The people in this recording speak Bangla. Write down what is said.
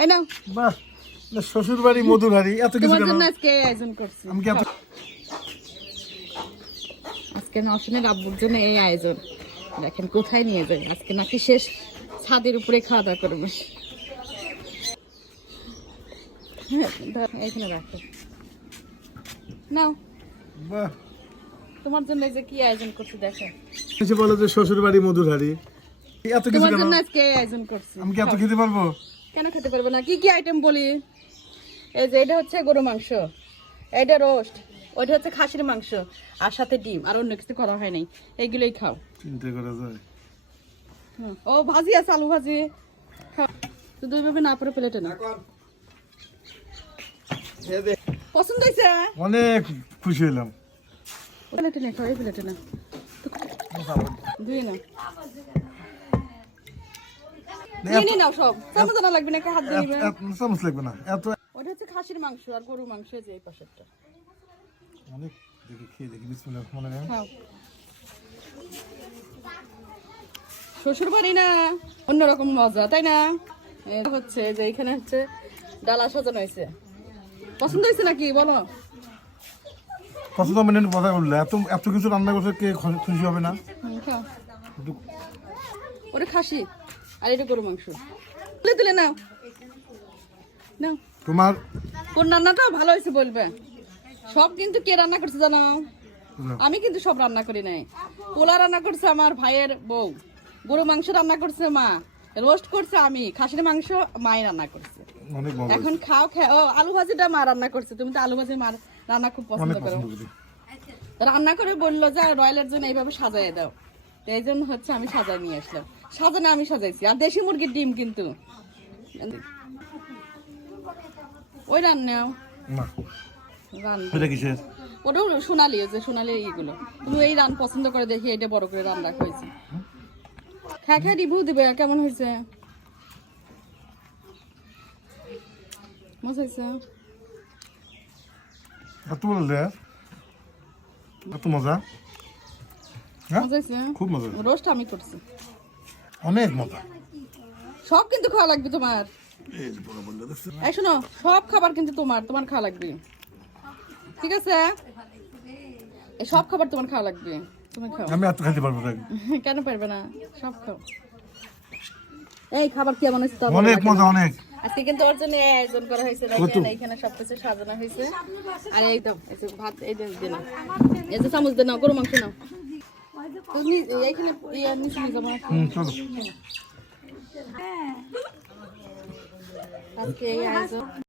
এই নাও। বাহ শ্বশুর বাড়ি মধুর এত কিছু তোমার জন্য আজকে আয়োজন করছি। আমি কি আজকে নশনের আব্বুর জন্য এই আয়োজন। দেখেন কোথায় নিয়ে যাই আজকে নাকি শেষ ছাদের উপরে খাওয়া দাওয়া করবে। এখানে রাখো। নাও। বাহ। তোমার জন্য এই যে কি আয়োজন করছি দেখো। এসে যে শ্বশুর বাড়ি মধুর হাড়ি এত কিছু জন্য আজকে আয়োজন করছি। আমি কি এত খেতে পারব? কেন খেতে পারব না? কি কি আইটেম বলি? এই যে এটা হচ্ছে গরু মাংস। এটা রোস্ট ওইটা হচ্ছে খাসির মাংস আর সাথে ডিম আর অন্য কিছু করা হয় নাই। এইগুলোই খাও। চিন্তা করা যায়। হুম। ও ভাজি আছে আলু ভাজি। খাও। শুধু ওইভাবে না পরে প্লেটে না। পছন্দ হয়েছে? অনেক খুশি হলাম। প্লেটে নে খাও এই প্লেটে না। দুই না। নিয়ে নিয়ে নাও সব। চামচ আনা লাগবে না হাত দিয়ে নিবে চামচ লাগবে না এত ওটা হচ্ছে খাসির মাংস আর গরু মাংস যে এই পাশেরটা। অনেক দেখি খেয়ে দেখি বিসমিল্লাহ নেই শ্বশুর বাড়ি না? অন্যরকম মজা তাই না? হচ্ছে যে এখানে হচ্ছে ডালা সাজানো হয়েছে। পছন্দ হয়েছে নাকি বলো? পছন্দ মেনে কথা বললে। এত এত কিছু রান্না করছে কে খুশি- হবে না? ওটা খাসি। আর এটা গরু মাংস। তুলে তুলে নাও। নাও। তোমার কোন রান্নাটা ভালো হয়েছে বলবে। সব কিন্তু কে রান্না করছে জানো? আমি কিন্তু সব রান্না করি নাই। পোলা রান্না করছে আমার ভাইয়ের বউ। গরু মাংস রান্না করছে মা। রোস্ট করছে আমি। খাসির মাংস মাই রান্না করছে। এখন খাও খাও আলু ভাজিটা মা রান্না করছে। তুমি তো আলু ভাজি মা রান্না খুব পছন্দ করো। রান্না করে বলল যে রয়্যালের জন্য এইভাবে সাজাই দাও। তো এই জন্য হচ্ছে আমি সাজাই নিয়ে আসলাম। সাজানো আমি সাজাইছি। আর দেশি মুরগির ডিম কিন্তু। ওই রান্নাও ওটাও সোনালি যে সোনালি এইগুলো। তুমি এই রান পছন্দ করে দেখি এটা বড় করে রান রাখা হয়েছে। খা খা রিভিউ দিবে কেমন হয়েছে? মজা হয়েছে? এত বললে এত মজা। হ্যাঁ হয়েছে খুব মজা রোস্ট আমি করছি। অনেক মজা। সব কিন্তু খাওয়া লাগবে তোমার। এই শোনো সব খাবার কিন্তু তোমার তোমার খাওয়া লাগবে। ঠিক আছে? এই সব খাবার তোমার খাওয়া লাগবে। তুমি খাও। আমি এত খেতে পারব না। কেন পারবে না? সব খাও। এই খাবার হয়েছে তা বলো অনেক মজা অনেক। আজকে কিন্তু ওর জন্য আয়োজন করা হয়েছে। এইখানে সবকিছু সাজানো হয়েছে। আর এই তো এই ভাত এই যে দিন এই যে চামচ দিয়ে নাও গরু মাংস নাও। হুম চলো। আজকে এই আয়োজন